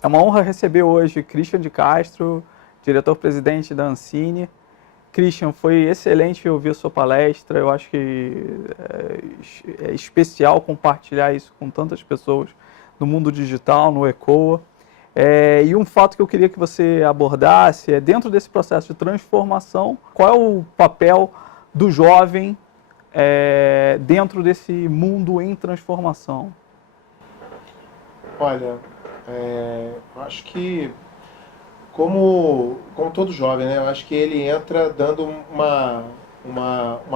É uma honra receber hoje Christian de Castro, diretor-presidente da Ancine. Christian, foi excelente ouvir a sua palestra. Eu acho que é especial compartilhar isso com tantas pessoas no mundo digital, no ECOA. E um fato que eu queria que você abordasse é, dentro desse processo de transformação, qual é o papel do jovem dentro desse mundo em transformação? Olha, eu acho que, como todo jovem, né? Eu acho que ele entra dando uma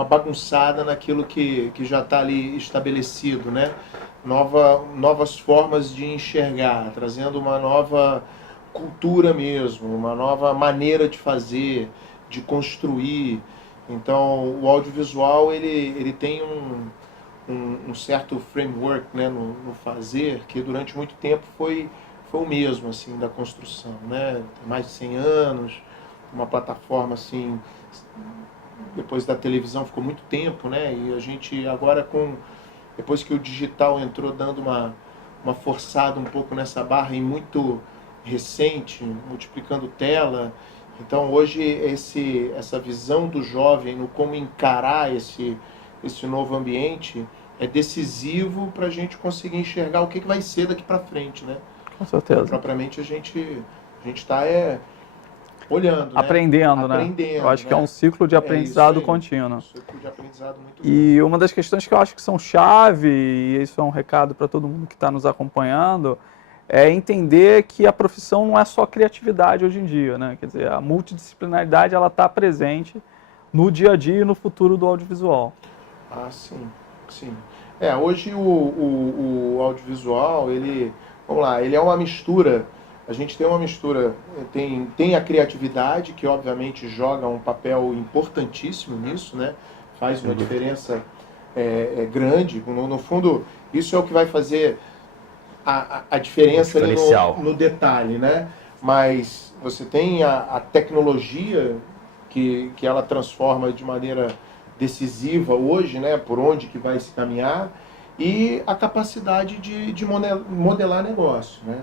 bagunçada naquilo que já está ali estabelecido, né? Novas formas de enxergar, trazendo uma nova cultura mesmo, uma nova maneira de fazer, de construir. Então, o audiovisual, ele tem um certo framework, né, no fazer, que durante muito tempo foi o mesmo, assim, da construção, né? Tem mais de 100 anos, uma plataforma, assim, depois da televisão ficou muito tempo, né? E a gente agora, depois que o digital entrou dando uma forçada um pouco nessa barra, e muito recente, multiplicando tela. Então, hoje, essa visão do jovem no como encarar esse novo ambiente é decisivo para a gente conseguir enxergar o que vai ser daqui para frente, né? Com certeza. Propriamente a gente está olhando, né? Aprendendo, né? Eu acho que é um ciclo de aprendizado contínuo. Um ciclo de aprendizado muito E grande. uma das questões que eu acho que são chave, e isso é um recado para todo mundo que está nos acompanhando, é entender que a profissão não é só criatividade hoje em dia, né? Quer dizer, a multidisciplinaridade ela está presente no dia a dia e no futuro do audiovisual. Ah, sim, sim. Hoje o audiovisual, vamos lá, ele é uma mistura. A gente tem uma mistura, tem a criatividade, que obviamente joga um papel importantíssimo nisso, né? Faz uma diferença grande. No fundo, isso é o que vai fazer a diferença ali no detalhe, né? Mas você tem a tecnologia que ela transforma de maneira decisiva hoje, né? Por onde que vai se caminhar, e a capacidade de modelar negócio, né?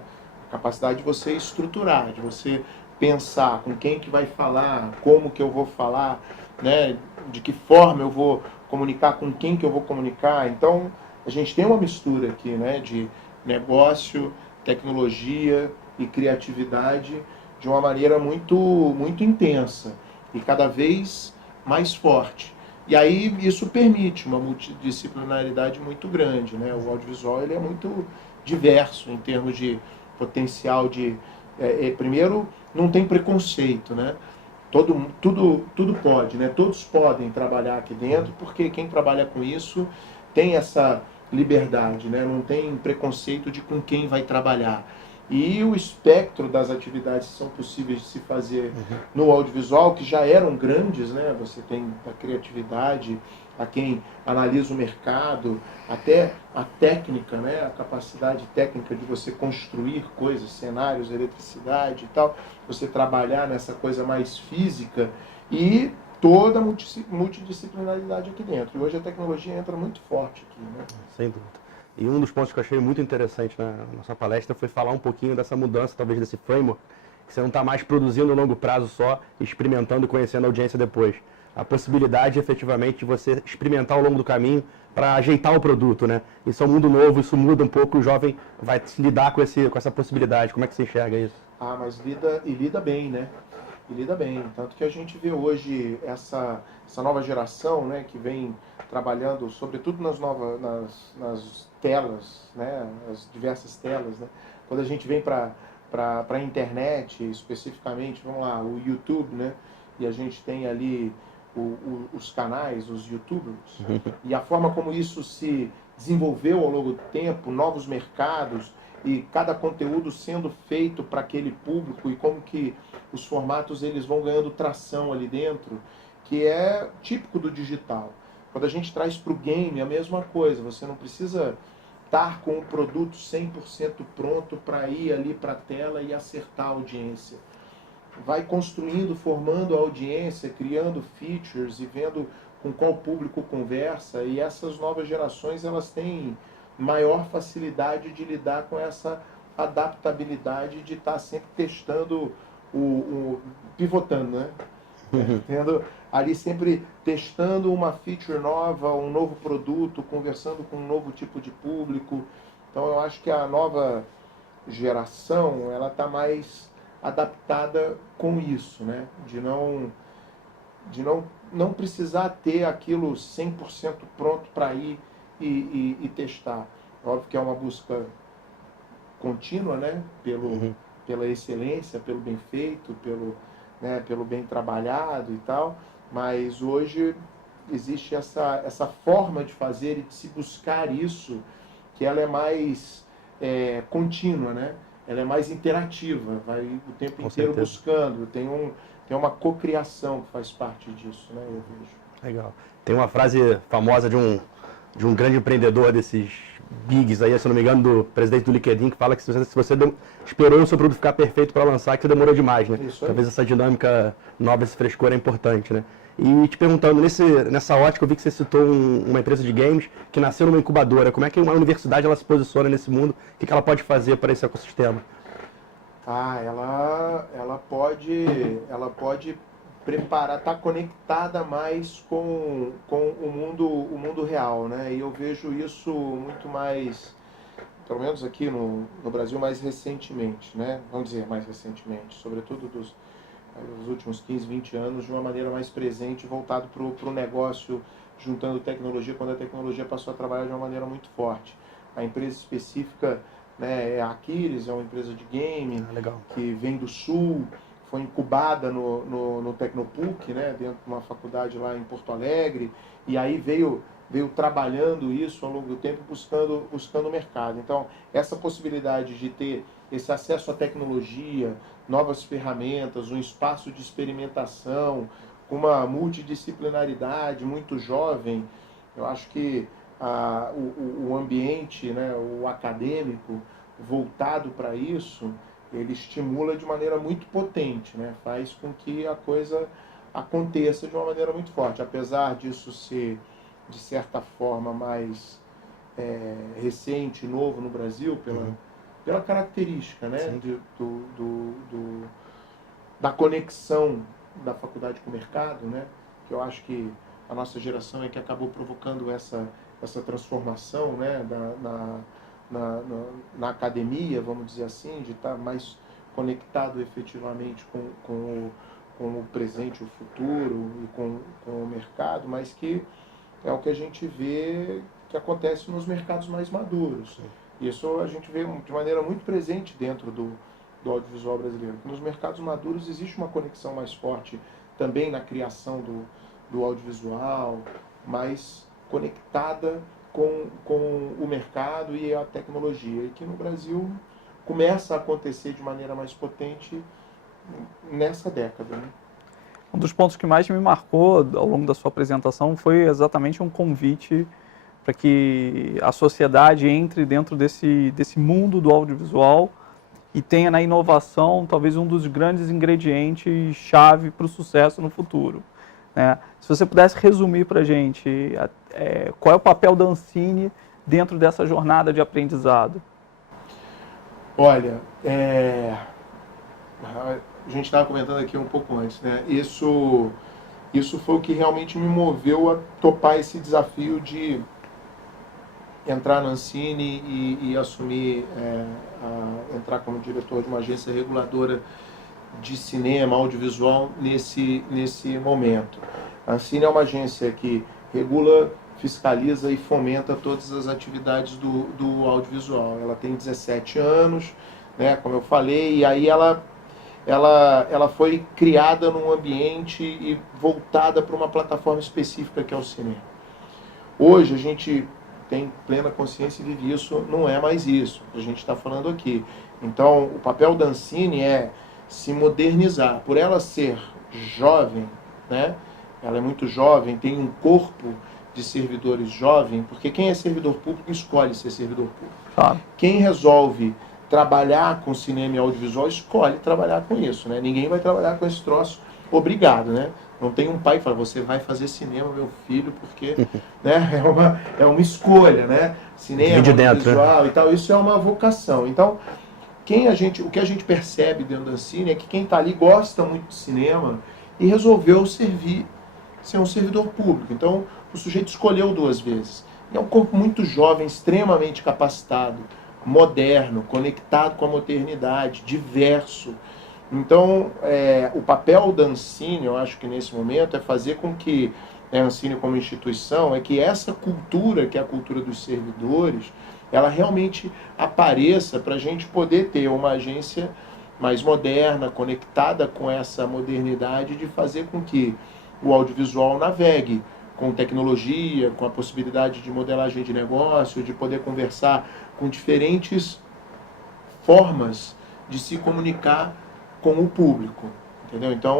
A capacidade de você estruturar, de você pensar com quem que vai falar, como que eu vou falar, né? De que forma eu vou comunicar, com quem que eu vou comunicar. Então, a gente tem uma mistura aqui, né? De negócio, tecnologia e criatividade de uma maneira muito, muito intensa e cada vez mais forte. E aí isso permite uma multidisciplinaridade muito grande, né? O audiovisual ele é muito diverso em termos de potencial de... primeiro, não tem preconceito, né? Tudo pode, né? Todos podem trabalhar aqui dentro, porque quem trabalha com isso tem essa liberdade, né? Não tem preconceito de com quem vai trabalhar. E o espectro das atividades que são possíveis de se fazer no audiovisual, que já eram grandes, né? Você tem a criatividade, a quem analisa o mercado, até a técnica, né? A capacidade técnica de você construir coisas, cenários, eletricidade e tal, você trabalhar nessa coisa mais física e toda a multidisciplinaridade aqui dentro. E hoje a tecnologia entra muito forte aqui, né? Sem dúvida. E um dos pontos que eu achei muito interessante na sua palestra foi falar um pouquinho dessa mudança, talvez desse framework, que você não está mais produzindo a longo prazo só, experimentando e conhecendo a audiência depois. A possibilidade, efetivamente, de você experimentar ao longo do caminho para ajeitar o produto, né? Isso é um mundo novo, isso muda um pouco, o jovem vai lidar com essa possibilidade. Como é que você enxerga isso? Ah, mas lida bem, né? E lida bem. Tanto que a gente vê hoje essa nova geração, né, que vem trabalhando, sobretudo nas telas, né, as diversas telas, né? Quando a gente vem para a internet, especificamente, vamos lá, o YouTube, né? E a gente tem ali os canais, os YouTubers, e a forma como isso se desenvolveu ao longo do tempo, novos mercados, e cada conteúdo sendo feito para aquele público, e como que os formatos eles vão ganhando tração ali dentro, que é típico do digital. Quando a gente traz para o game, é a mesma coisa, você não precisa estar com o produto 100% pronto para ir ali para a tela e acertar a audiência. Vai construindo, formando a audiência, criando features e vendo com qual público conversa, e essas novas gerações elas têm maior facilidade de lidar com essa adaptabilidade de estar sempre testando, pivotando, né? Tendo ali sempre testando uma feature nova, um novo produto, conversando com um novo tipo de público. Então eu acho que a nova geração, ela está mais adaptada com isso, né? De não precisar ter aquilo 100% pronto para ir e testar. Óbvio que é uma busca contínua, né? Pela excelência, pelo bem feito, pelo bem trabalhado e tal, mas hoje existe essa forma de fazer e de se buscar isso, que ela é mais contínua, né? Ela é mais interativa, vai o tempo inteiro buscando, tem uma cocriação que faz parte disso, né? Eu vejo. Legal. Tem uma frase famosa de um grande empreendedor desses bigs aí, se não me engano, do presidente do LinkedIn, que fala que se você esperou o seu produto ficar perfeito para lançar, que você demorou demais, né? Talvez essa dinâmica nova, esse frescor é importante, né? E te perguntando, nessa ótica, eu vi que você citou uma empresa de games que nasceu numa incubadora. Como é que uma universidade ela se posiciona nesse mundo? O que ela pode fazer para esse ecossistema? Ela pode preparar, tá conectada mais com o mundo real, né? E eu vejo isso muito mais, pelo menos aqui no Brasil, mais recentemente, né? Vamos dizer, mais recentemente, sobretudo dos últimos 15, 20 anos, de uma maneira mais presente, voltado para o negócio, juntando tecnologia, quando a tecnologia passou a trabalhar de uma maneira muito forte. A empresa específica, né, é a Aquiles, é uma empresa de game, que vem do Sul, foi incubada no Tecnopuc, né, dentro de uma faculdade lá em Porto Alegre, e aí veio trabalhando isso ao longo do tempo, buscando o mercado. Então, essa possibilidade de ter esse acesso à tecnologia, novas ferramentas, um espaço de experimentação, com uma multidisciplinaridade muito jovem, eu acho que o ambiente, né, o acadêmico voltado para isso, ele estimula de maneira muito potente, né? Faz com que a coisa aconteça de uma maneira muito forte. Apesar disso ser, de certa forma, mais recente, novo no Brasil, pela característica, né? Da conexão da faculdade com o mercado, né? Que eu acho que a nossa geração é que acabou provocando essa transformação, né? Na academia, vamos dizer assim, de estar mais conectado efetivamente com o presente, o futuro e com o mercado, mas que é o que a gente vê que acontece nos mercados mais maduros. Isso a gente vê de maneira muito presente dentro do audiovisual brasileiro. Nos mercados maduros existe uma conexão mais forte também na criação do audiovisual, mais conectada com o mercado e a tecnologia, e que no Brasil começa a acontecer de maneira mais potente nessa década, né? Um dos pontos que mais me marcou ao longo da sua apresentação foi exatamente um convite para que a sociedade entre dentro desse mundo do audiovisual e tenha na inovação talvez um dos grandes ingredientes chave para o sucesso no futuro, né? Se você pudesse resumir para a gente qual é o papel da Ancine dentro dessa jornada de aprendizado? Olha, a gente estava comentando aqui um pouco antes, né? Isso foi o que realmente me moveu a topar esse desafio de entrar na Ancine e assumir, entrar como diretor de uma agência reguladora de cinema, audiovisual nesse momento. A Ancine é uma agência que regula, fiscaliza e fomenta todas as atividades do audiovisual. Ela tem 17 anos, né, como eu falei, e aí ela foi criada num ambiente e voltada para uma plataforma específica que é o cinema. Hoje a gente tem plena consciência de que isso não é mais isso que a gente está falando aqui. Então, o papel da Ancine é se modernizar. Por ela ser jovem, né? Ela é muito jovem, tem um corpo de servidores jovem, porque quem é servidor público escolhe ser servidor público. Quem resolve trabalhar com cinema e audiovisual escolhe trabalhar com isso, né? Ninguém vai trabalhar com esse troço obrigado, né? Não tem um pai que fala, você vai fazer cinema, meu filho, porque né, é uma escolha, né? Cinema, audiovisual e tal, isso é uma vocação. Então, o que a gente percebe dentro da Ancine é que quem está ali gosta muito de cinema e resolveu ser um servidor público. Então, o sujeito escolheu 2 vezes. É um corpo muito jovem, extremamente capacitado, moderno, conectado com a modernidade, diverso. Então, o papel da Ancine, eu acho que nesse momento, é fazer com que a Ancine como instituição, é que essa cultura, que é a cultura dos servidores, ela realmente apareça para a gente poder ter uma agência mais moderna, conectada com essa modernidade, de fazer com que o audiovisual navegue com tecnologia, com a possibilidade de modelagem de negócio, de poder conversar com diferentes formas de se comunicar com o público, entendeu? Então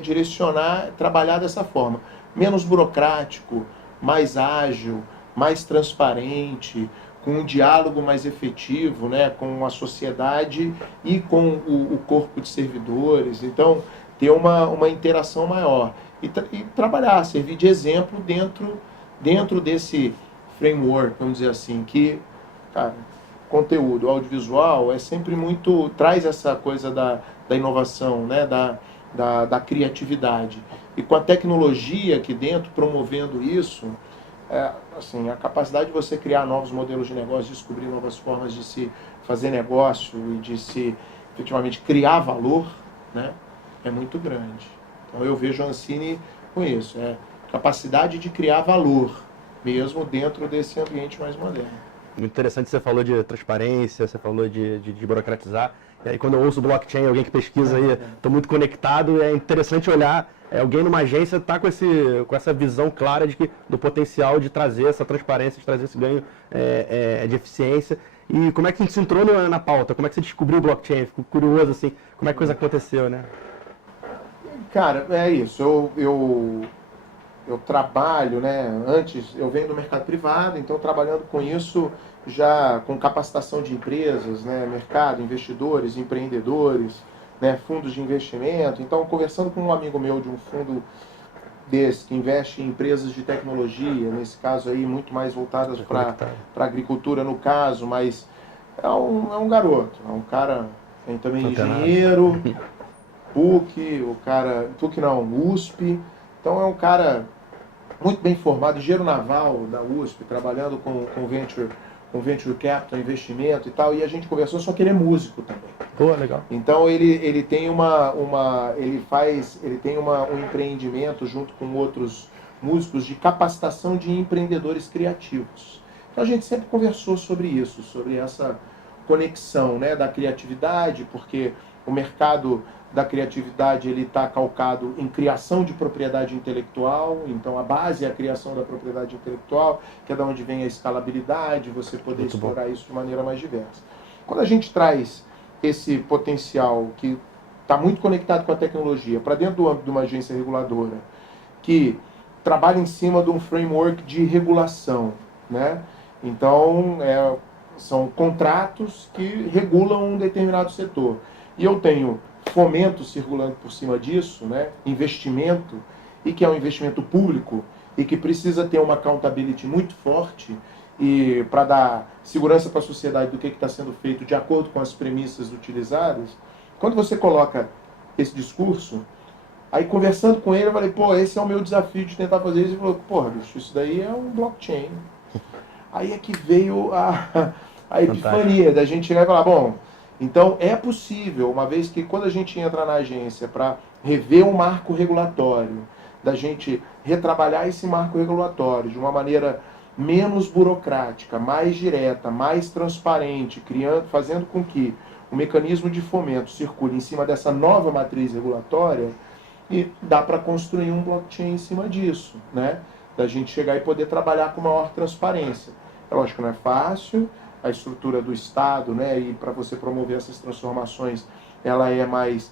direcionar, trabalhar dessa forma, menos burocrático, mais ágil, mais transparente, com um diálogo mais efetivo, né, com a sociedade e com o corpo de servidores. Então, ter uma interação maior e trabalhar, servir de exemplo dentro desse framework, vamos dizer assim, que, cara, conteúdo audiovisual é sempre muito, traz essa coisa da inovação, né, da criatividade. E com a tecnologia aqui dentro promovendo isso, assim, a capacidade de você criar novos modelos de negócio, descobrir novas formas de se fazer negócio e de se efetivamente criar valor, né, é muito grande. Então eu vejo a Ancine com isso, capacidade de criar valor, mesmo dentro desse ambiente mais moderno. Muito interessante, você falou de transparência, você falou de burocratizar. E aí quando eu ouço blockchain, alguém que pesquisa aí, estou muito conectado, é interessante olhar, alguém numa agência está com essa visão clara do potencial de trazer essa transparência, de trazer esse ganho de eficiência. E como é que você entrou na pauta? Como é que você descobriu o blockchain? Fico curioso, assim, como é que a coisa aconteceu, né? Cara, é isso. Eu trabalho, né? Antes eu venho do mercado privado, então trabalhando com isso, já com capacitação de empresas, né? Mercado, investidores, empreendedores, né? Fundos de investimento. Então, conversando com um amigo meu de um fundo desse, que investe em empresas de tecnologia, nesse caso aí, muito mais voltadas para agricultura no caso, mas é um garoto, é um cara, tem também engenheiro, PUC não, USP, então é um cara muito bem formado, engenheiro naval da USP, trabalhando com venture capital, investimento e tal, e a gente conversou, só que ele é músico também. Pô, legal. Então ele tem um empreendimento junto com outros músicos de capacitação de empreendedores criativos. Então a gente sempre conversou sobre isso, sobre essa conexão, né, da criatividade, porque o mercado da criatividade ele está calcado em criação de propriedade intelectual, então a base é a criação da propriedade intelectual, que é da onde vem a escalabilidade, você poder explorar isso de maneira mais diversa. Quando a gente traz esse potencial que está muito conectado com a tecnologia para dentro do âmbito de uma agência reguladora, que trabalha em cima de um framework de regulação, né? Então, são contratos que regulam um determinado setor. E eu tenho fomento circulando por cima disso, né? Investimento, e que é um investimento público, e que precisa ter uma accountability muito forte, e para dar segurança para a sociedade do que está sendo feito de acordo com as premissas utilizadas. Quando você coloca esse discurso, aí conversando com ele, eu falei, pô, esse é o meu desafio de tentar fazer isso. Ele falou, porra, bicho, isso daí é um blockchain. Aí é que veio a epifania da gente chegar e falar, bom, então é possível, uma vez que quando a gente entra na agência para rever um marco regulatório, da gente retrabalhar esse marco regulatório de uma maneira menos burocrática, mais direta, mais transparente, fazendo com que o mecanismo de fomento circule em cima dessa nova matriz regulatória, e dá para construir um blockchain em cima disso, né? Da gente chegar e poder trabalhar com maior transparência. É lógico que não é fácil, a estrutura do Estado, né? E para você promover essas transformações, ela é mais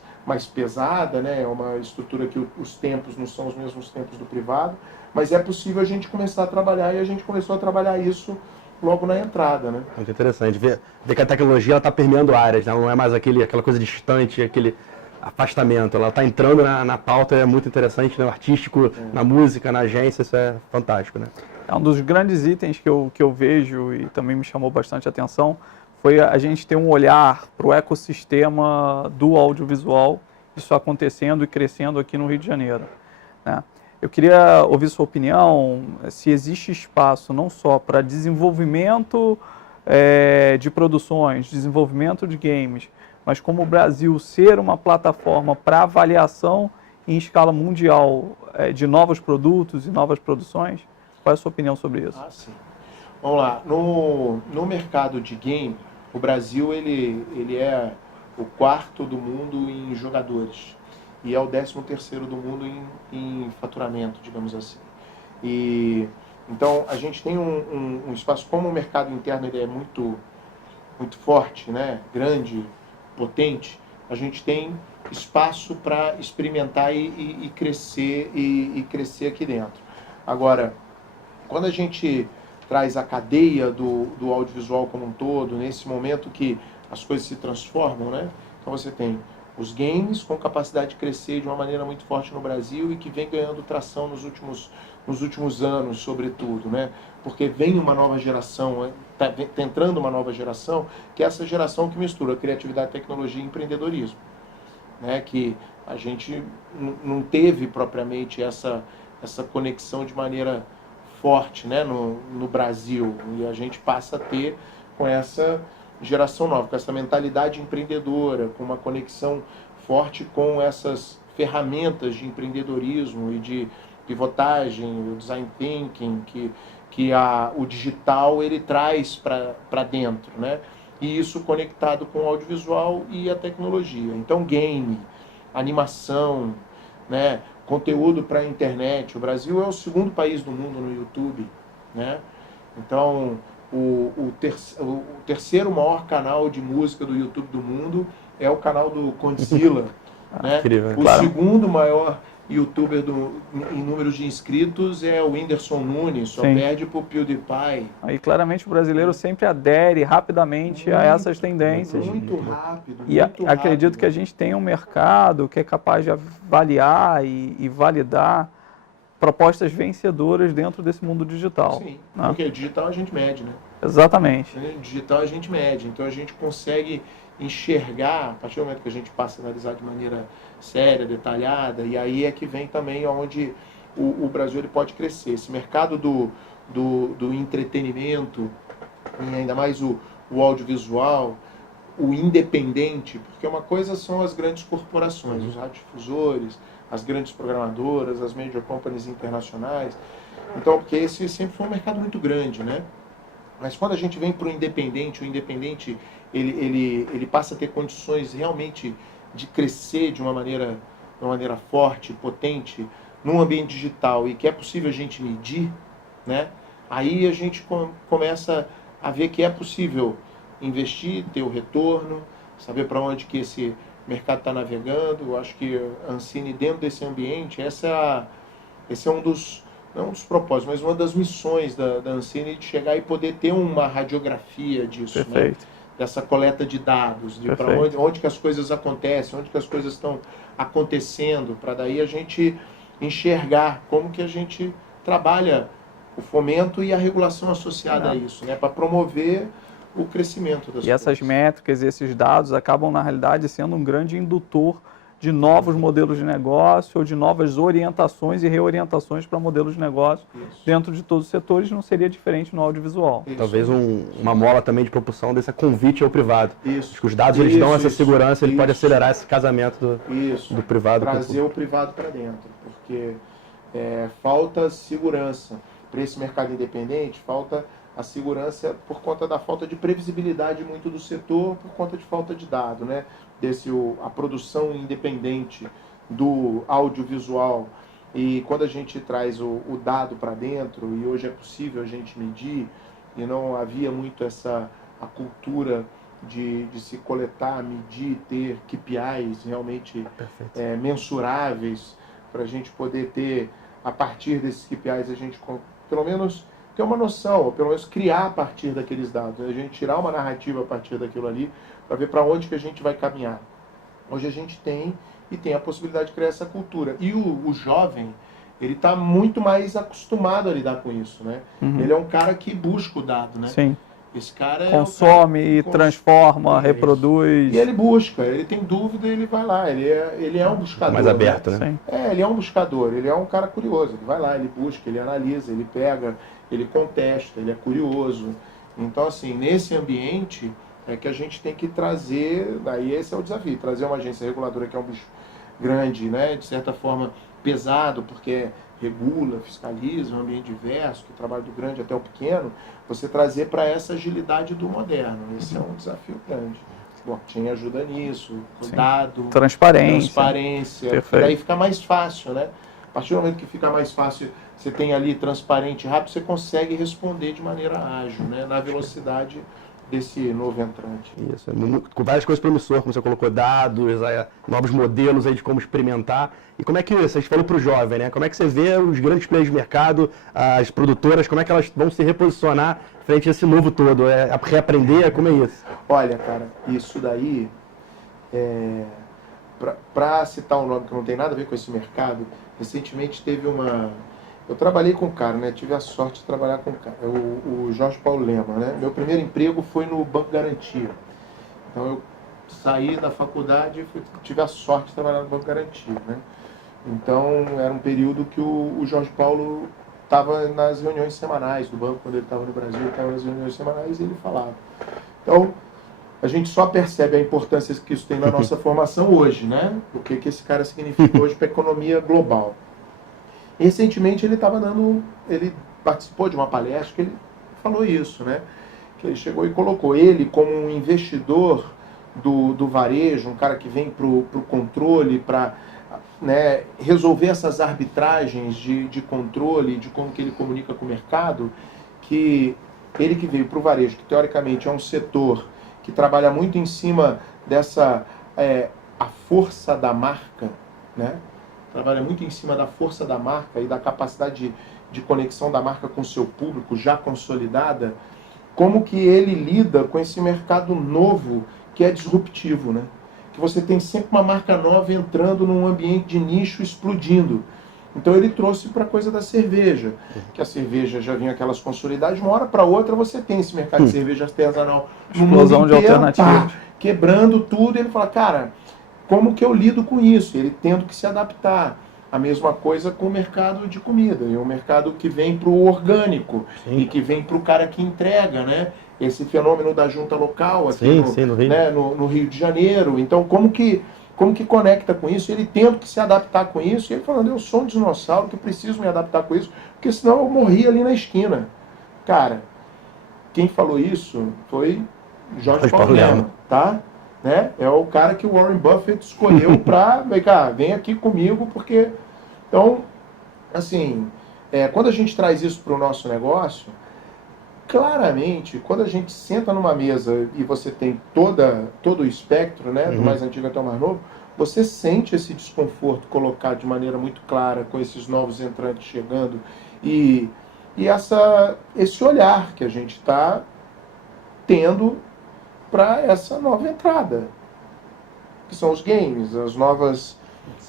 pesada, né? É uma estrutura que os tempos não são os mesmos tempos do privado, mas é possível a gente começar a trabalhar, e a gente começou a trabalhar isso logo na entrada, né? Muito interessante ver que a tecnologia está permeando áreas, não é mais aquela coisa distante, aquele afastamento, ela está entrando na pauta, é muito interessante, no artístico, na música, na agência, isso é fantástico, né? Um dos grandes itens que eu vejo e também me chamou bastante atenção foi a gente ter um olhar para o ecossistema do audiovisual, isso acontecendo e crescendo aqui no Rio de Janeiro, né? Eu queria ouvir sua opinião, se existe espaço não só para desenvolvimento de produções, desenvolvimento de games, mas como o Brasil ser uma plataforma para avaliação em escala mundial de novos produtos e novas produções. Qual é a sua opinião sobre isso? Ah, sim. Vamos lá. No mercado de game, o Brasil ele é o 4º do mundo em jogadores e é o 13º do mundo em faturamento, digamos assim. E então a gente tem um espaço, como o mercado interno ele é muito forte, né, grande, potente, a gente tem espaço para experimentar e crescer e crescer aqui dentro. Agora, quando a gente traz a cadeia do audiovisual como um todo, nesse momento que as coisas se transformam, né? Então você tem os games com capacidade de crescer de uma maneira muito forte no Brasil e que vem ganhando tração nos últimos anos, sobretudo, né? Porque vem uma nova geração, tá entrando uma nova geração, que é essa geração que mistura criatividade, tecnologia e empreendedorismo, né? Que a gente não teve propriamente essa conexão de maneira forte, né, no Brasil, e a gente passa a ter com essa geração nova, com essa mentalidade empreendedora, com uma conexão forte com essas ferramentas de empreendedorismo e de pivotagem, o design thinking, que o digital ele traz para dentro, né? E isso conectado com o audiovisual e a tecnologia. Então, game, animação, né? Conteúdo para a internet. O Brasil é o 2º país do mundo no YouTube, né? Então, o terceiro maior canal de música do YouTube do mundo é o canal do Condzilla, né? Incrível, o claro. 2º maior youtuber em números de inscritos é o Whindersson Nunes, só Sim. perde pro PewDiePie. Aí claramente o brasileiro sempre adere rapidamente a essas tendências. Muito rápido. E muito acredito rápido. que a gente tem um mercado que é capaz de avaliar e validar propostas vencedoras dentro desse mundo digital. Sim, né? porque o digital a gente mede, né? Exatamente. O digital a gente mede, então a gente consegue enxergar, a partir do momento que a gente passa a analisar de maneira séria, detalhada, e aí é que vem também onde o Brasil ele pode crescer. Esse mercado do entretenimento, e ainda mais o audiovisual, o independente, porque uma coisa são as grandes corporações, os radiodifusores, as grandes programadoras, as major companies internacionais, então, porque esse sempre foi um mercado muito grande, né? Mas quando a gente vem para o independente ele passa a ter condições realmente de crescer de uma maneira forte, potente, num ambiente digital e que é possível a gente medir, né? Aí a gente começa a ver que é possível investir, ter o retorno, saber para onde que esse mercado está navegando. Eu acho que a Ancine, dentro desse ambiente, esse é um dos, não um dos propósitos, mas uma das missões da Ancine de chegar e poder ter uma radiografia disso, Perfeito. né? Dessa coleta de dados, de para onde que as coisas acontecem, onde que as coisas estão acontecendo, para daí a gente enxergar como que a gente trabalha o fomento e a regulação associada a isso, né? Para promover o crescimento das coisas. E essas métricas e esses dados acabam, na realidade, sendo um grande indutor de novos modelos de negócio ou de novas orientações e reorientações para modelos de negócio dentro de todos os setores. Não seria diferente no audiovisual. Talvez uma mola também de propulsão desse convite ao privado. Acho que os dados eles dão essa segurança, ele pode acelerar esse casamento do privado. Trazer o privado para dentro, porque falta segurança. Para esse mercado independente, falta a segurança por conta da falta de previsibilidade muito do setor, por conta de falta de dado, né? A produção independente do audiovisual. E quando a gente traz o dado para dentro, e hoje é possível a gente medir, e não havia muito a cultura de se coletar, medir, ter KPIs realmente mensuráveis, para a gente poder ter, a partir desses KPIs, a gente pelo menos ter uma noção, ou pelo menos criar a partir daqueles dados, a gente tirar uma narrativa a partir daquilo ali, para ver para onde que a gente vai caminhar. Hoje a gente tem a possibilidade de criar essa cultura. E o jovem, ele está muito mais acostumado a lidar com isso, né? Ele é um cara que busca o dado, né? Sim. Esse cara consome e transforma, Isso. reproduz. E ele busca, ele tem dúvida, ele vai lá, ele é um buscador. Mais aberto, né? Sim. Ele é um buscador, ele é um cara curioso, ele vai lá, ele busca, ele analisa, ele pega, ele contesta, ele é curioso. Então, assim, nesse ambiente é que a gente tem que trazer, daí esse é o desafio, trazer uma agência reguladora que é um bicho grande, né, de certa forma pesado, porque regula, fiscaliza, um ambiente diverso, que trabalha do grande até o pequeno, você trazer para essa agilidade do moderno. Esse é um desafio grande. Blockchain ajuda nisso, cuidado, transparência. Daí fica mais fácil, né? A partir do momento que fica mais fácil, você tem ali transparente, rápido, você consegue responder de maneira ágil, né? Na velocidade desse novo entrante. Isso, com várias coisas promissoras, como você colocou, dados, novos modelos aí de como experimentar. E como é que, você falou para o jovem, né? Como é que você vê os grandes players de mercado, as produtoras, como é que elas vão se reposicionar frente a esse novo todo? É reaprender? Como é isso? Olha, cara, isso daí, para citar um nome que não tem nada a ver com esse mercado, recentemente teve uma... Eu trabalhei com o cara, né? Tive a sorte de trabalhar com o cara, o Jorge Paulo Lema, né? Meu primeiro emprego foi no Banco Garantia. Então eu saí da faculdade e tive a sorte de trabalhar no Banco Garantia, né? Então era um período que o Jorge Paulo estava nas reuniões semanais do banco, quando ele estava no Brasil, ele estava nas reuniões semanais e ele falava. Então a gente só percebe a importância que isso tem na nossa formação hoje, né? O que esse cara significa hoje para a economia global. Recentemente ele participou de uma palestra que ele falou isso, né? Que ele chegou e colocou ele como um investidor do varejo, um cara que vem para o controle, para, né, resolver essas arbitragens de controle, de como que ele comunica com o mercado, que ele que veio para o varejo, que teoricamente é um setor que trabalha muito em cima dessa a força da marca, né? Trabalha muito em cima da força da marca e da capacidade de conexão da marca com o seu público já consolidada, como que ele lida com esse mercado novo que é disruptivo, né? Que você tem sempre uma marca nova entrando num ambiente de nicho explodindo. Então ele trouxe para a coisa da cerveja, que a cerveja já vinha aquelas consolidadas, de uma hora para outra você tem esse mercado de cerveja artesanal no explosão mundo inteiro, de alternativas, quebrando tudo, e ele fala, cara, como que eu lido com isso? Ele tendo que se adaptar. A mesma coisa com o mercado de comida, e o mercado que vem para o orgânico, sim, e que vem para o cara que entrega, né? Esse fenômeno da junta local aqui no Rio. Né? No Rio de Janeiro. Então, como que conecta com isso? Ele tendo que se adaptar com isso, e ele falando, eu sou um dinossauro que preciso me adaptar com isso, porque senão eu morri ali na esquina. Cara, quem falou isso foi Jorge Paulo Lema, tá? Né? É o cara que o Warren Buffett escolheu para, vem aqui comigo, porque... Então, assim, quando a gente traz isso para o nosso negócio, claramente, quando a gente senta numa mesa e você tem todo o espectro, né, do mais antigo até o mais novo, você sente esse desconforto colocado de maneira muito clara com esses novos entrantes chegando e esse olhar que a gente está tendo para essa nova entrada, que são os games, as novas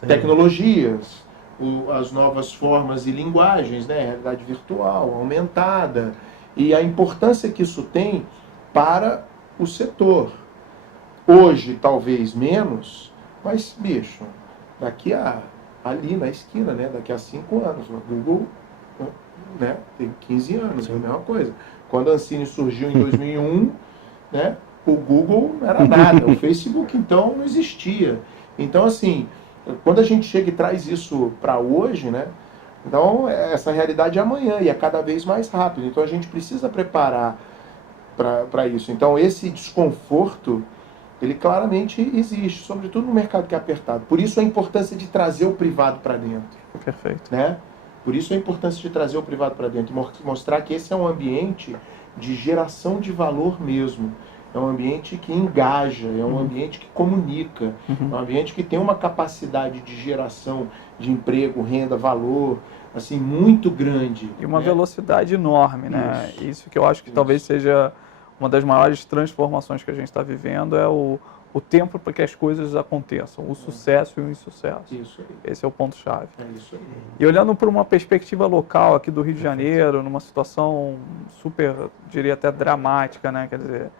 tecnologias, as novas formas e linguagens, né? Realidade virtual, aumentada, e a importância que isso tem para o setor. Hoje, talvez menos, mas, bicho, daqui ali na esquina, né? Daqui a 5 anos, o Google, né? Tem 15 anos, é a mesma coisa. Quando a Ancine surgiu em 2001, né? O Google não era nada, o Facebook então não existia. Então, assim, quando a gente chega e traz isso para hoje, né? Então, essa realidade é amanhã e é cada vez mais rápido. Então, a gente precisa preparar para isso. Então, esse desconforto, ele claramente existe, sobretudo no mercado que é apertado. Por isso a importância de trazer o privado para dentro. Perfeito. Né? Por isso a importância de trazer o privado para dentro e mostrar que esse é um ambiente de geração de valor mesmo. É um ambiente que engaja, é um ambiente que comunica, é um ambiente que tem uma capacidade de geração de emprego, renda, valor, assim, muito grande. E uma velocidade enorme, né? Isso que eu acho que talvez seja uma das maiores transformações que a gente está vivendo, é o o tempo para que as coisas aconteçam, o sucesso e o insucesso. Isso aí. Esse é o ponto-chave. É isso aí. E olhando por uma perspectiva local aqui do Rio de Janeiro, numa situação super, diria até dramática, né? Quer dizer,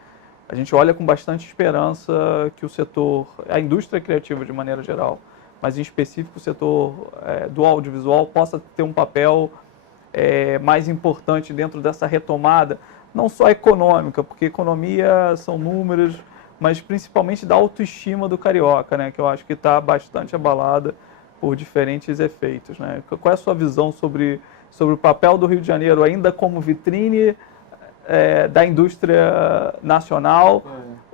a gente olha com bastante esperança que o setor, a indústria criativa de maneira geral, mas em específico o setor do audiovisual possa ter um papel mais importante dentro dessa retomada, não só econômica, porque economia são números, mas principalmente da autoestima do carioca, né? Que eu acho que está bastante abalada por diferentes efeitos, né? Qual é a sua visão sobre o papel do Rio de Janeiro ainda como vitrine da indústria nacional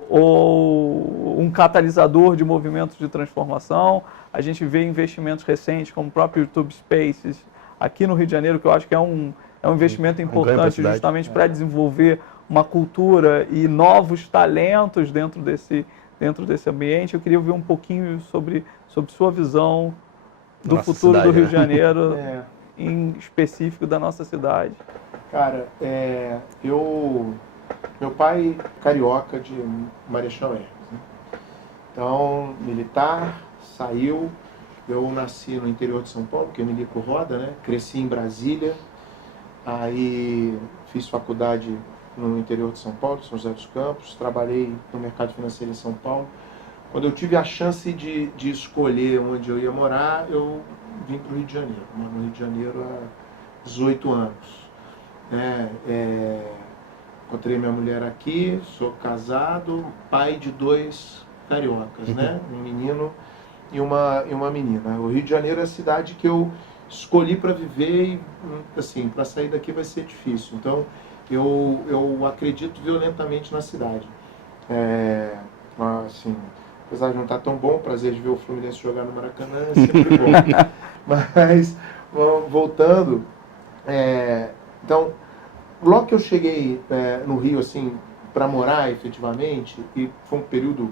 ou um catalisador de movimentos de transformação? A gente vê investimentos recentes como o próprio YouTube Spaces aqui no Rio de Janeiro, que eu acho que é um investimento importante justamente para desenvolver uma cultura e novos talentos dentro desse ambiente. Eu queria ouvir um pouquinho sobre sua visão do nossa futuro cidade, do Rio de Janeiro, em específico da nossa cidade. Cara, meu pai carioca de Marechal Hermes, né? Então, militar, saiu. Eu nasci no interior de São Paulo, que é Milico Roda, né? Cresci em Brasília, aí fiz faculdade no interior de São Paulo, São José dos Campos, trabalhei no mercado financeiro em São Paulo. Quando eu tive a chance de escolher onde eu ia morar, eu vim para o Rio de Janeiro. Moro no Rio de Janeiro há 18 anos. Encontrei minha mulher aqui, sou casado, pai de 2 cariocas, né? Um menino e uma menina. O Rio de Janeiro é a cidade que eu escolhi para viver e, assim, para sair daqui vai ser difícil. Então, eu acredito violentamente na cidade. Assim, apesar de não estar tão bom, o prazer de ver o Fluminense jogar no Maracanã é sempre bom. Mas, voltando, então, logo que eu cheguei no Rio, assim, para morar efetivamente, e foi um período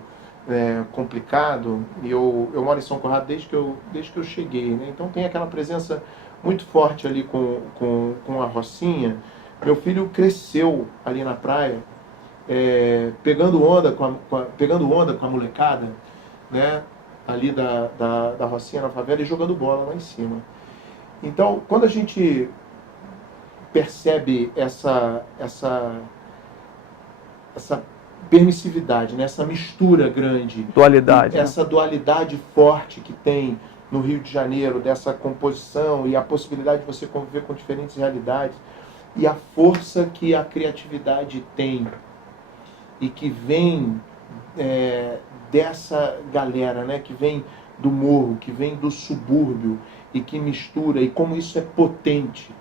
complicado, e eu moro em São Conrado desde que eu cheguei, né? Então tem aquela presença muito forte ali com a Rocinha. Meu filho cresceu ali na praia, pegando onda com a molecada, né? Ali da Rocinha na favela e jogando bola lá em cima. Então, quando a gente percebe essa permissividade, né? Essa mistura grande, dualidade, essa dualidade forte que tem no Rio de Janeiro, dessa composição e a possibilidade de você conviver com diferentes realidades e a força que a criatividade tem e que vem dessa galera, né? Que vem do morro, que vem do subúrbio e que mistura, e como isso é potente.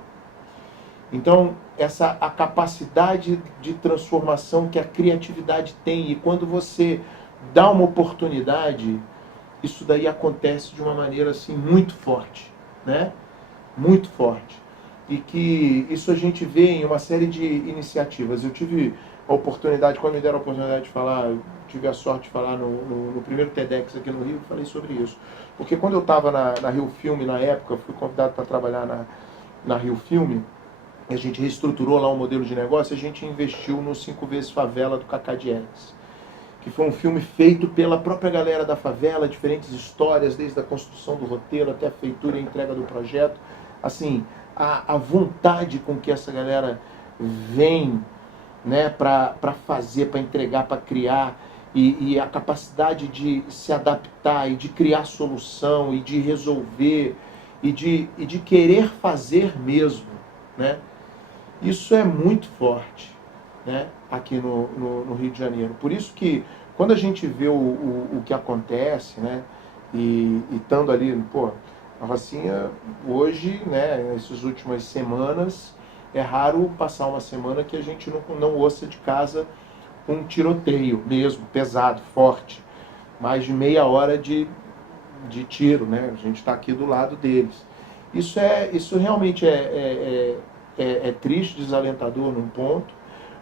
Então, a capacidade de transformação que a criatividade tem, e quando você dá uma oportunidade, isso daí acontece de uma maneira assim muito forte, né? Muito forte. E que isso a gente vê em uma série de iniciativas. Eu tive a oportunidade, quando me deram a oportunidade de falar, eu tive a sorte de falar no primeiro TEDx aqui no Rio, falei sobre isso. Porque quando eu estava na Rio Filme, na época, fui convidado para trabalhar na Rio Filme, a gente reestruturou lá um modelo de negócio, a gente investiu no 5 vezes Favela do Cacá Diegues, que foi um filme feito pela própria galera da favela, diferentes histórias, desde a construção do roteiro até a feitura e a entrega do projeto. Assim, a vontade com que essa galera vem, né, para fazer, para entregar, para criar, e a capacidade de se adaptar e de criar solução e de resolver e de querer fazer mesmo, né? Isso é muito forte, né, aqui no Rio de Janeiro. Por isso que quando a gente vê o que acontece, né, e estando ali, a Rocinha hoje, né, nessas últimas semanas, é raro passar uma semana que a gente não ouça de casa um tiroteio mesmo, pesado, forte. Mais de meia hora de tiro, né? A gente está aqui do lado deles. Isso realmente é triste, desalentador num ponto,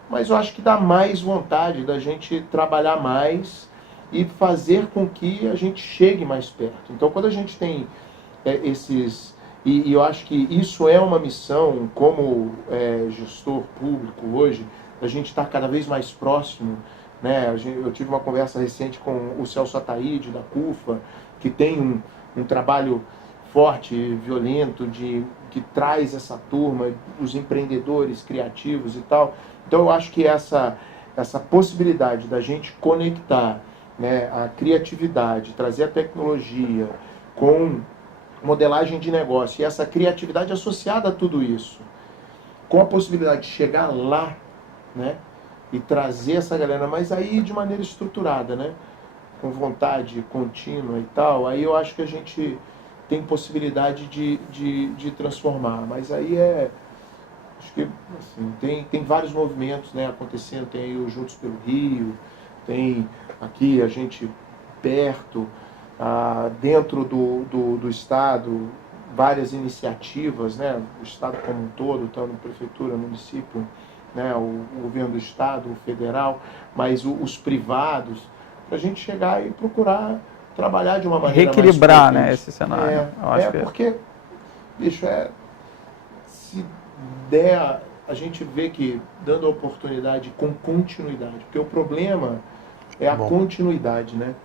mas eu acho que dá mais vontade da gente trabalhar mais e fazer com que a gente chegue mais perto. Então, quando a gente tem esses... E eu acho que isso é uma missão, como gestor público hoje, a gente está cada vez mais próximo né? Eu tive uma conversa recente com o Celso Ataíde, da CUFA, que tem um trabalho forte, violento, que traz essa turma, os empreendedores criativos e tal. Então eu acho que essa possibilidade da gente conectar, né, a criatividade, trazer a tecnologia com modelagem de negócio e essa criatividade associada a tudo isso, com a possibilidade de chegar lá, né, e trazer essa galera, mas aí de maneira estruturada, né, com vontade contínua e tal, aí eu acho que a gente tem possibilidade de transformar. Mas aí acho que assim, tem vários movimentos, né, acontecendo, tem aí o Juntos pelo Rio, tem aqui a gente perto, dentro do Estado, várias iniciativas, né, o Estado como um todo, tanto prefeitura, município, né, o governo do Estado, o federal, mas os privados, para a gente chegar e procurar trabalhar de uma maneira reequilibrar, mais né, esse cenário. Porque, bicho, se der, a gente vê que dando a oportunidade com continuidade, porque o problema é a continuidade, né?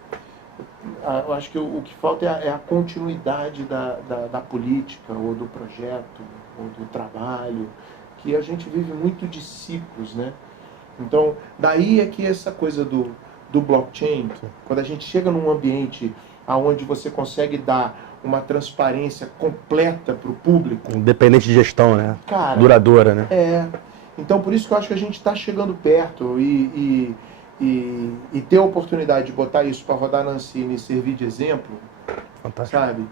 Eu acho que o que falta é a continuidade da política, ou do projeto, ou do trabalho, que a gente vive muito de ciclos, né? Então, daí é que essa coisa do blockchain, quando a gente chega num ambiente onde você consegue dar uma transparência completa para o público. Independente de gestão, né? Cara, duradoura, né? Então, por isso que eu acho que a gente está chegando perto e ter a oportunidade de botar isso para rodar na Ancine e servir de exemplo, Fantástico. sabe?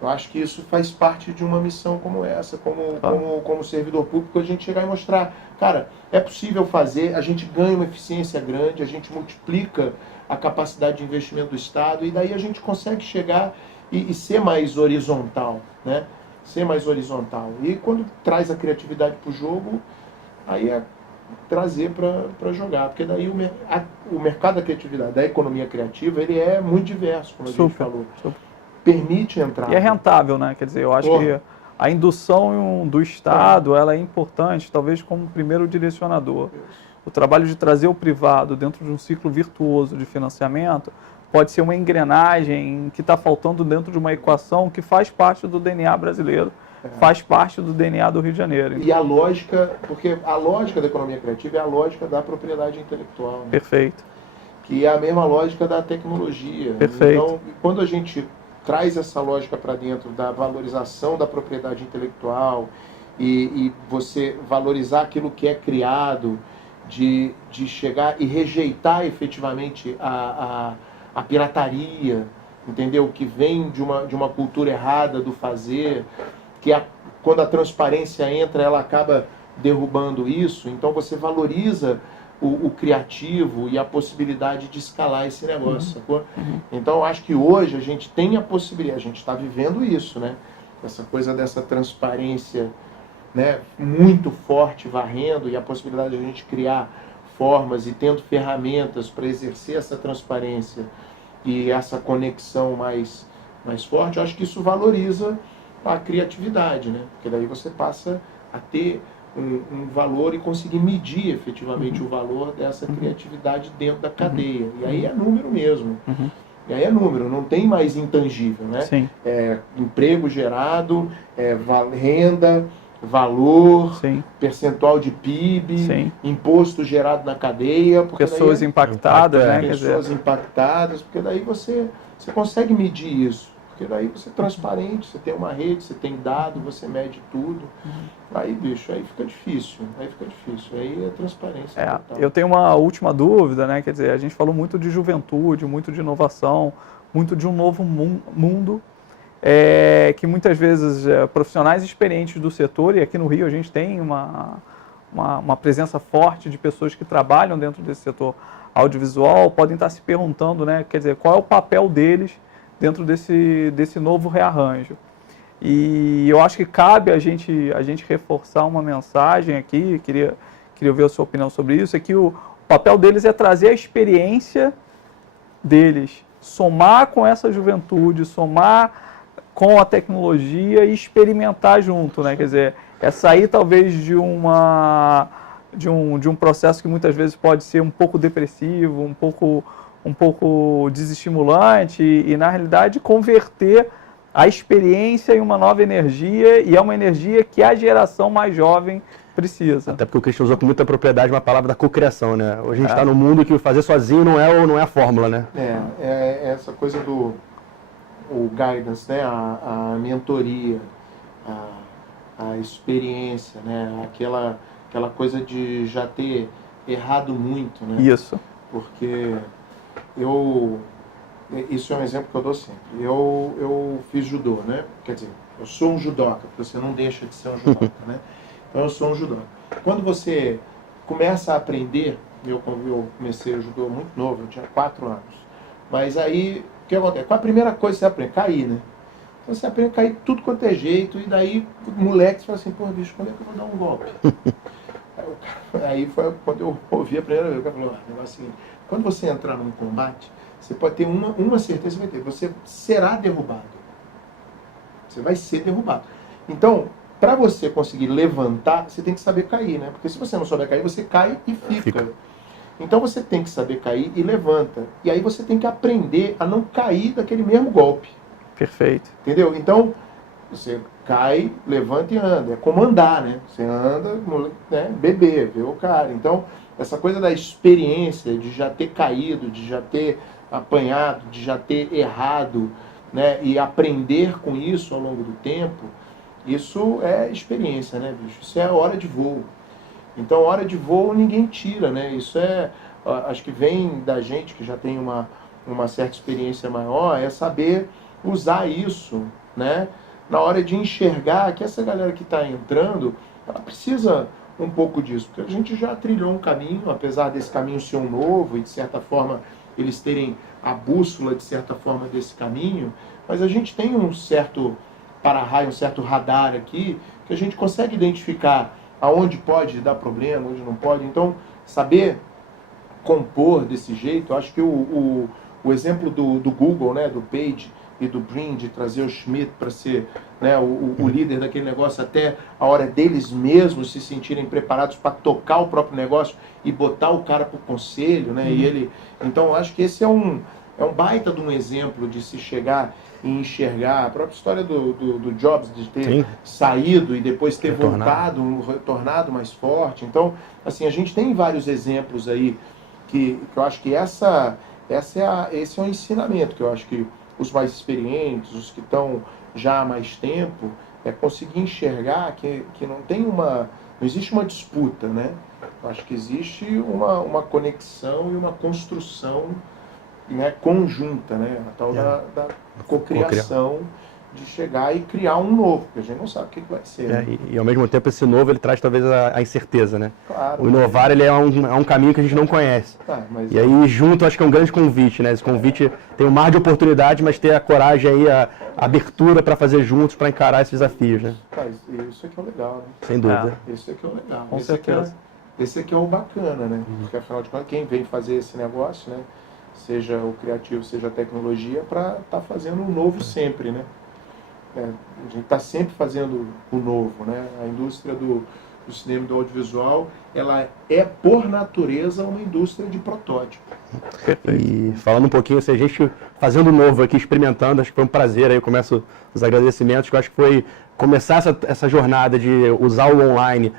Eu acho que isso faz parte de uma missão como essa, como servidor público, a gente chegar e mostrar, cara, é possível fazer, a gente ganha uma eficiência grande, a gente multiplica a capacidade de investimento do Estado e daí a gente consegue chegar e ser mais horizontal, né? Ser mais horizontal. E quando traz a criatividade para o jogo, aí é trazer para jogar, porque daí o mercado da criatividade, da economia criativa, ele é muito diverso, como a gente falou. Permite entrar. E é rentável, né? Quer dizer, eu acho que a indução do Estado, ela é importante, talvez como primeiro direcionador. O trabalho de trazer o privado dentro de um ciclo virtuoso de financiamento pode ser uma engrenagem que está faltando dentro de uma equação que faz parte do DNA brasileiro, faz parte do DNA do Rio de Janeiro. E a lógica, porque a lógica da economia criativa é a lógica da propriedade intelectual. Né? Perfeito. Que é a mesma lógica da tecnologia. Perfeito. Então, quando a gente traz essa lógica para dentro da valorização da propriedade intelectual e você valorizar aquilo que é criado, de chegar e rejeitar efetivamente a pirataria, entendeu? Que vem de uma cultura errada do fazer, que quando a transparência entra, ela acaba derrubando isso. Então você valoriza o criativo e a possibilidade de escalar esse negócio, sacou? Então eu acho que hoje a gente tem a possibilidade, a gente está vivendo isso, né? Essa coisa dessa transparência, né, muito forte, varrendo, e a possibilidade de a gente criar formas e tendo ferramentas para exercer essa transparência e essa conexão mais forte, eu acho que isso valoriza a criatividade, né? Porque daí você passa a ter um valor e conseguir medir efetivamente o valor dessa criatividade dentro da cadeia. E aí é número mesmo. E aí é número, não tem mais intangível, né? Sim. É emprego gerado, renda, valor, Sim. percentual de PIB, Sim. imposto gerado na cadeia. Pessoas impactadas, né? Pessoas impactadas, porque daí você consegue medir isso. Porque daí você é transparente, você tem uma rede, você tem dado, você mede tudo. Aí, bicho, aí fica difícil. Aí é transparência total. Eu tenho uma última dúvida, né? Quer dizer, a gente falou muito de juventude, muito de inovação, muito de um novo mundo, que muitas vezes profissionais experientes do setor, e aqui no Rio a gente tem uma presença forte de pessoas que trabalham dentro desse setor audiovisual, podem estar se perguntando, né? Quer dizer, qual é o papel deles dentro desse novo rearranjo. E eu acho que cabe a gente reforçar uma mensagem aqui, queria ouvir a sua opinião sobre isso, é que o papel deles é trazer a experiência deles, somar com essa juventude, somar com a tecnologia e experimentar junto, né? Quer dizer, é sair talvez de uma de um processo que muitas vezes pode ser um pouco depressivo, um pouco desestimulante e, na realidade, converter a experiência em uma nova energia, e é uma energia que a geração mais jovem precisa. Até porque o Christian usou com muita propriedade uma palavra da cocriação, né? Hoje a gente está num mundo que fazer sozinho não é a fórmula, né? É essa coisa do o guidance, né? A mentoria, a experiência, né? Aquela coisa de já ter errado muito, né? Isso. Porque isso é um exemplo que eu dou sempre. Eu fiz judô, né? Quer dizer, eu sou um judoca, porque você não deixa de ser um judoca, né? Então eu sou um judoca. Quando você começa a aprender, eu comecei o judô muito novo, eu tinha 4 anos. Mas aí, o que acontece? Qual a primeira coisa que você aprende? Cair, né? Então você aprende a cair tudo quanto é jeito, e daí moleque você fala assim, pô, bicho, quando é que eu vou dar um golpe? Aí foi quando eu ouvi a primeira vez, o cara falou, negócio seguinte, quando você entrar num combate, você pode ter uma certeza, vai ter, você será derrubado. Você vai ser derrubado. Então, para você conseguir levantar, você tem que saber cair, né? Porque se você não souber cair, você cai e fica. Então você tem que saber cair e levanta. E aí você tem que aprender a não cair daquele mesmo golpe. Perfeito. Entendeu? Então, você cai, levanta e anda. É como andar, né? Você anda, né? Beber, ver o cara. Então, essa coisa da experiência, de já ter caído, de já ter apanhado, de já ter errado, né? E aprender com isso ao longo do tempo, isso é experiência, né, bicho? Isso é hora de voo. Então, hora de voo ninguém tira, né? Isso acho que vem da gente que já tem uma certa experiência maior, é saber usar isso, né? Na hora de enxergar que essa galera que está entrando, ela precisa um pouco disso, porque a gente já trilhou um caminho, apesar desse caminho ser um novo e, de certa forma, eles terem a bússola, de certa forma, desse caminho, mas a gente tem um certo para-raio, um certo radar aqui, que a gente consegue identificar aonde pode dar problema, onde não pode. Então, saber compor desse jeito, eu acho que o exemplo do Google, né, do Page e do Brin, de trazer o Schmidt para ser, né, o líder daquele negócio até a hora deles mesmos se sentirem preparados para tocar o próprio negócio e botar o cara para o conselho, né, e ele... Então, eu acho que esse é um baita de um exemplo de se chegar e enxergar a própria história do Jobs, de ter saído e depois ter retornado mais forte. Então, assim, a gente tem vários exemplos aí que eu acho que esse é um ensinamento que eu acho que os mais experientes, os que estão já há mais tempo, é conseguir enxergar que não existe uma disputa, né? Eu acho que existe uma conexão e uma construção, né, conjunta, né? A tal da cocriação, de chegar e criar um novo, porque a gente não sabe o que vai ser. Né? E ao mesmo tempo esse novo ele traz talvez a incerteza, né? Claro, o inovar ele é um caminho que a gente não conhece. E aí junto acho que é um grande convite, né? Esse convite tem um mar de oportunidades, mas ter a coragem aí, a abertura para fazer juntos, para encarar esses desafios, né? Isso aqui é o legal, né? Sem dúvida. Isso aqui é o legal. Com certeza. Esse aqui é o bacana, né? Porque afinal de contas, quem vem fazer esse negócio, né? Seja o criativo, seja a tecnologia, para estar fazendo o novo sempre, né? A gente está sempre fazendo o novo, né? A indústria do cinema e do audiovisual, ela é, por natureza, uma indústria de protótipo. E falando um pouquinho, assim, a gente fazendo o novo aqui, experimentando, acho que foi um prazer, aí eu começo os agradecimentos, que eu acho que foi começar essa jornada de usar o online,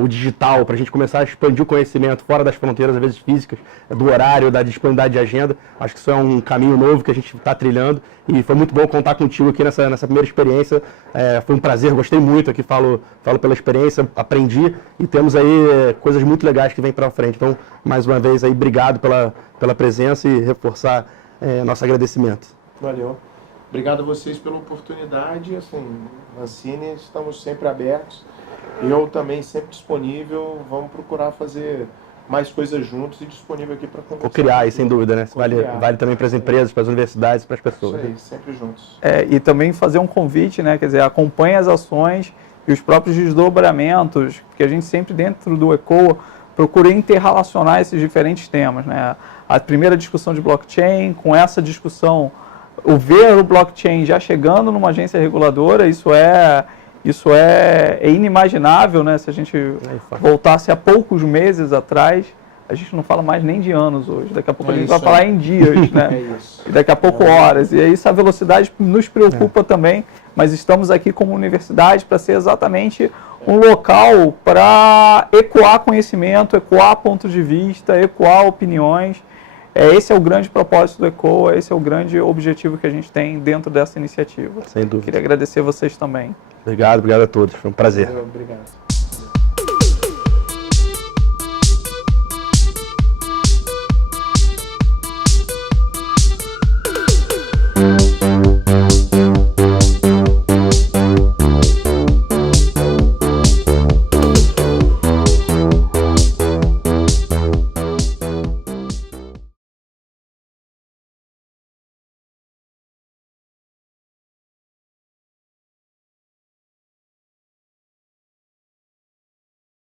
o digital, para a gente começar a expandir o conhecimento fora das fronteiras, às vezes físicas, do horário, da disponibilidade de agenda. Acho que isso é um caminho novo que a gente está trilhando e foi muito bom contar contigo aqui nessa primeira experiência. Foi um prazer, gostei muito aqui, falo pela experiência, aprendi e temos aí coisas muito legais que vêm para frente. Então, mais uma vez, aí, obrigado pela presença e reforçar nosso agradecimento. Valeu. Obrigado a vocês pela oportunidade. Assim, Ancine, estamos sempre abertos. Eu também sempre disponível. Vamos procurar fazer mais coisas juntos e disponível aqui para conversar. Criar, sem dúvida, né? Vale também para as empresas, para as universidades, para as pessoas. Isso aí, sempre juntos. E também fazer um convite, né? Quer dizer, acompanhe as ações e os próprios desdobramentos, porque a gente sempre dentro do ECOA procura interrelacionar esses diferentes temas, né? A primeira discussão de blockchain, com essa discussão, o ver o blockchain já chegando numa agência reguladora, isso é Isso é inimaginável, né? Se a gente voltasse a poucos meses atrás, a gente não fala mais nem de anos hoje. Daqui a pouco a gente vai falar em dias, né? E daqui a pouco horas. E aí essa velocidade nos preocupa também, mas estamos aqui como universidade para ser exatamente um local para ecoar conhecimento, ecoar pontos de vista, ecoar opiniões. Esse é o grande propósito do ECOA, esse é o grande objetivo que a gente tem dentro dessa iniciativa. Sem dúvida. Queria agradecer vocês também. Obrigado a todos, foi um prazer. Obrigado.